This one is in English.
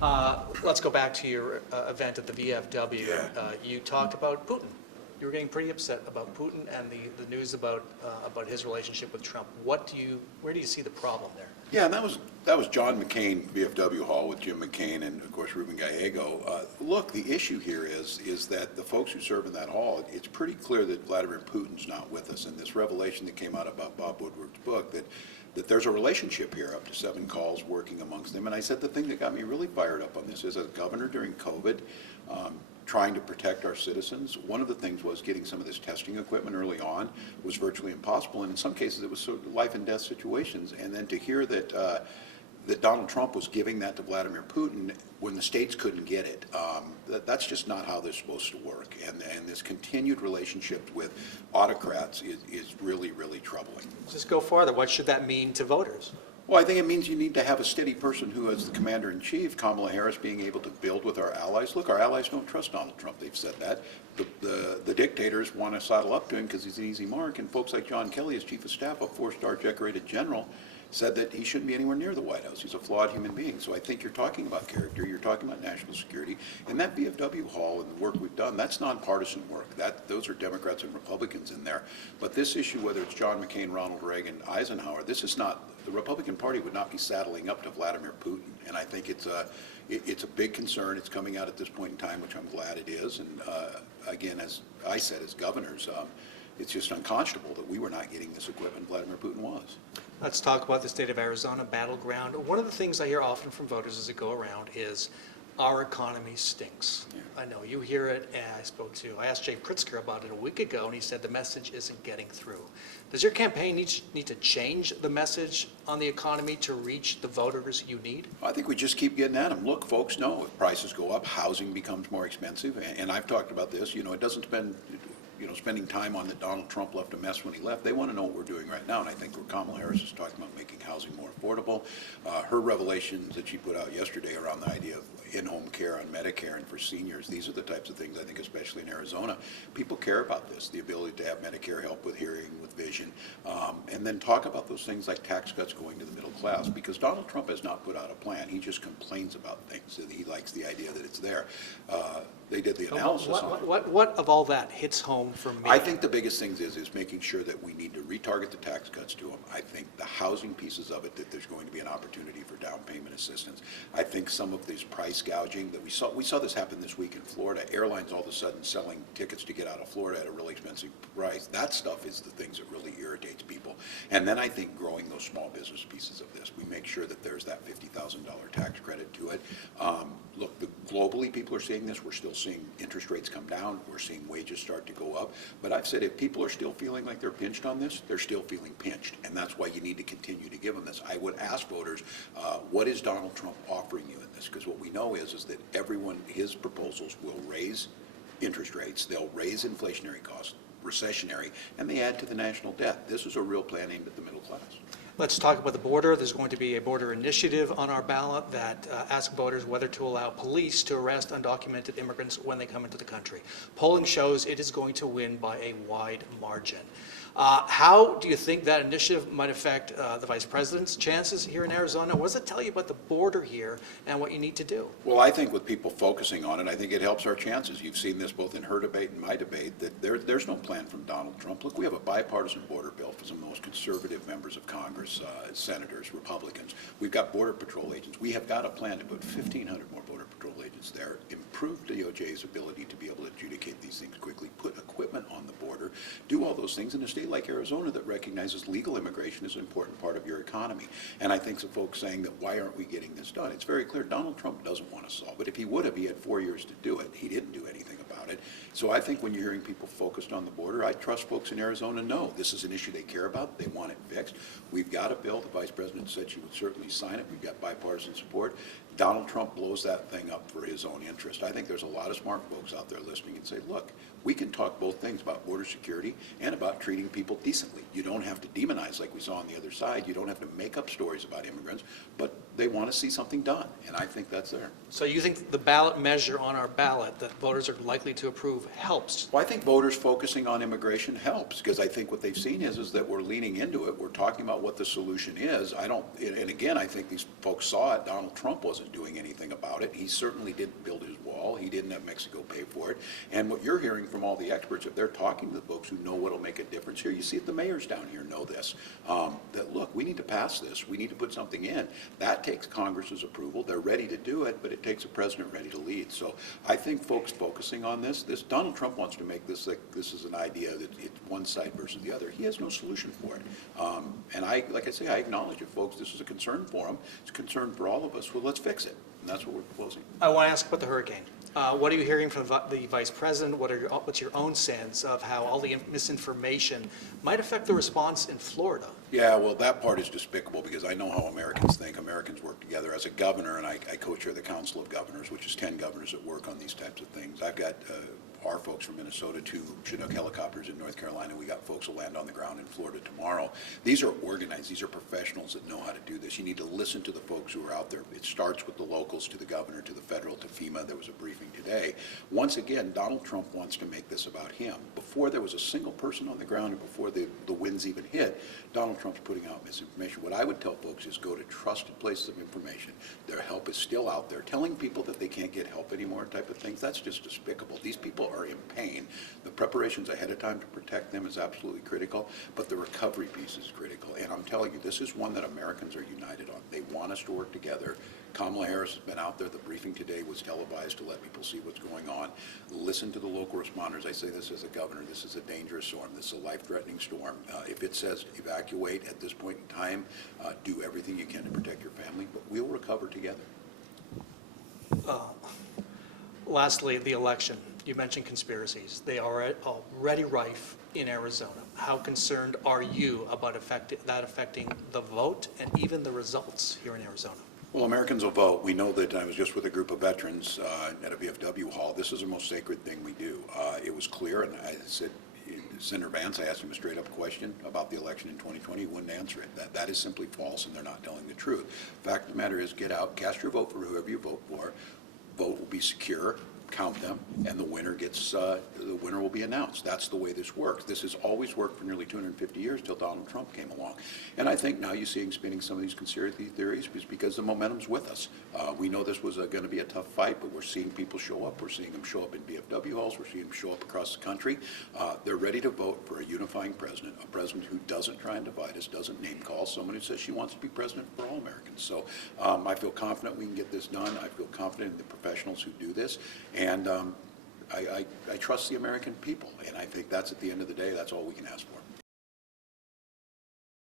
Let's go back to your event at the VFW. Yeah. You talked about Putin. You were getting pretty upset about Putin and the news about his relationship with Trump. Where do you see the problem there? Yeah, and that was John McCain, VFW Hall, with Jim McCain and, of course, Ruben Gallego. Look, the issue here is that the folks who serve in that hall, it's pretty clear that Vladimir Putin's not with us. And this revelation that came out about Bob Woodward's book, that there's a relationship here, up to 7 calls working amongst them. And I said the thing that got me really fired up on this is, as governor during COVID, trying to protect our citizens, one of the things was getting some of this testing equipment early on was virtually impossible, and in some cases it was sort of life and death situations. And then to hear that that Donald Trump was giving that to Vladimir Putin when the states couldn't get it, that's just not how they're supposed to work. And this continued relationship with autocrats is really, really troubling. Just go farther. What should that mean to voters? Well, I think it means you need to have a steady person who is the commander-in-chief, Kamala Harris, being able to build with our allies. Look, our allies don't trust Donald Trump. They've said that. The dictators want to saddle up to him because he's an easy mark. And folks like John Kelly, as chief of staff, a 4-star decorated general, said that he shouldn't be anywhere near the White House. He's a flawed human being. So I think you're talking about character. You're talking about national security. And that VFW hall and the work we've done, that's nonpartisan work. Those are Democrats and Republicans in there. But this issue, whether it's John McCain, Ronald Reagan, Eisenhower, this is not, the Republican Party would not be saddling up to Vladimir Putin. And I think it's a big concern. It's coming out at this point in time, which I'm glad it is. And again, as I said, as governors, it's just unconscionable that we were not getting this equipment. Vladimir Putin was. Let's talk about the state of Arizona, battleground. One of the things I hear often from voters as I go around is our economy stinks. Yeah. I know you hear it, and I asked Jay Pritzker about it a week ago, and he said the message isn't getting through. Does your campaign need to change the message on the economy to reach the voters you need? I think we just keep getting at them. Look, folks know if prices go up, housing becomes more expensive, and I've talked about this. It doesn't depend. Spending time on that Donald Trump left a mess when he left. They want to know what we're doing right now, and I think Kamala Harris is talking about making housing more affordable. Her revelations that she put out yesterday around the idea of in-home care on Medicare and for seniors, these are the types of things I think, especially in Arizona, people care about this, the ability to have Medicare help with hearing, with vision, and then talk about those things like tax cuts going to the middle class, because Donald Trump has not put out a plan. He just complains about things, and he likes the idea that it's there. They did the analysis on it. What of all that hits home for me? I think the biggest thing is making sure that we need to retarget the tax cuts to them. I think the housing pieces of it, that there's going to be an opportunity for down payment assistance. I think some of this price gouging that we saw this happen this week in Florida. Airlines all of a sudden selling tickets to get out of Florida at a really expensive price. That stuff is the things that really irritates people. And then I think growing those small business pieces of this, we make sure that there's that $50,000 tax credit to it. Look, globally people are seeing this. We're still seeing interest rates come down. We're seeing wages start to go up. But I've said if people are still feeling like they're pinched on this, they're still feeling pinched. And that's why you need to continue to give them this. I would ask voters, what is Donald Trump offering you in this? Because what we know is that his proposals will raise interest rates. They'll raise inflationary costs, recessionary, and they add to the national debt. This is a real plan aimed at the middle class. Let's talk about the border. There's going to be a border initiative on our ballot that asks voters whether to allow police to arrest undocumented immigrants when they come into the country. Polling shows it is going to win by a wide margin. How do you think that initiative might affect the vice president's chances here in Arizona? What does it tell you about the border here and what you need to do? Well, I think with people focusing on it, I think it helps our chances. You've seen this both in her debate and my debate, that there's no plan from Donald Trump. Look, we have a bipartisan border bill for some of the most conservative members of Congress, senators, Republicans. We've got border patrol agents. We have got a plan to put 1,500 more border patrol agents there, improve DOJ's ability to be able to adjudicate these things quickly, put equipment on the border, do all those things in a state like Arizona that recognizes legal immigration is an important part of your economy. And I think some folks saying that why aren't we getting this done? It's very clear Donald Trump doesn't want to solve it. If he would have, he had 4 years to do it. He didn't do anything about it. So I think when you're hearing people focused on the border, I trust folks in Arizona know this is an issue they care about. They want it fixed. We've got a bill. The vice president said she would certainly sign it. We've got bipartisan support. Donald Trump blows that thing up for his own interest. I think there's a lot of smart folks out there listening and say, look, we can talk both things about border security and about treating people decently. You don't have to demonize like we saw on the other side. You don't have to make up stories about immigrants, but they want to see something done, and I think that's there. So you think the ballot measure on our ballot that voters are likely to approve helps? Well, I think voters focusing on immigration helps, because I think what they've seen is that we're leaning into it. We're talking about what the solution is. And again, I think these folks saw it. Donald Trump wasn't doing anything about it. He certainly didn't build his wall. He didn't have Mexico pay for it. And what you're hearing from all the experts, if they're talking to the folks who know what'll make a difference here, you see it, the mayors down here know this, that look, we need to pass this. We need to put something in. That takes Congress's approval. They're ready to do it, but it takes a president ready to lead. So I think folks focusing on this, Donald Trump wants to make this like this is an idea that it's one side versus the other. He has no solution for it. And like I say, I acknowledge it, folks. This is a concern for him. It's a concern for all of us. Well, let's fix it. And that's what we're proposing. I want to ask about the hurricane. What are you hearing from the vice president? What's your own sense of how all the misinformation might affect the response in Florida? Yeah, well, that part is despicable, because I know how Americans think. Americans work together. As a governor, and I co-chair the Council of Governors, which is 10 governors that work on these types of things. I've got our folks from Minnesota, 2 Chinook helicopters in North Carolina. We got folks who land on the ground in Florida tomorrow. These are organized. These are professionals that know how to do this. You need to listen to the folks who are out there. It starts with the locals, to the governor, to the federal, to FEMA. There was a briefing today. Once again, Donald Trump wants to make this about him. Before there was a single person on the ground, and before the winds even hit, Donald Trump's putting out misinformation. What I would tell folks is go to trusted places of information. Their help is still out there. Telling people that they can't get help anymore type of things, that's just despicable. These people are in pain. The preparations ahead of time to protect them is absolutely critical, but the recovery piece is critical. And I'm telling you, this is one that Americans are united on. They want us to work together. Kamala Harris has been out there. The briefing today was televised to let people see what's going on. Listen to the local responders. I say this as a governor. This is a dangerous storm. This is a life-threatening storm. If it says evacuate at this point in time, do everything you can to protect your family, but we'll recover together. Lastly, the election. You mentioned conspiracies. They are already rife in Arizona. How concerned are you about that affecting the vote and even the results here in Arizona? Well, Americans will vote. We know that. I was just with a group of veterans at a VFW hall. This is the most sacred thing we do. It was clear, and I said, Senator Vance, I asked him a straight-up question about the election in 2020. He wouldn't answer it. That is simply false, and they're not telling the truth. Fact of the matter is, get out, cast your vote for whoever you vote for. Vote will be secure. Count them, and the winner will be announced. That's the way this works. This has always worked for nearly 250 years till Donald Trump came along. And I think now you see him spinning some of these conspiracy theories because the momentum's with us. We know this was going to be a tough fight, but we're seeing people show up. We're seeing them show up in BFW halls. We're seeing them show up across the country. They're ready to vote for a unifying president, a president who doesn't try and divide us, doesn't name call, someone who says she wants to be president for all Americans. So I feel confident we can get this done. I feel confident in the professionals who do this. And I trust the American people, and I think that's, at the end of the day, that's all we can ask for.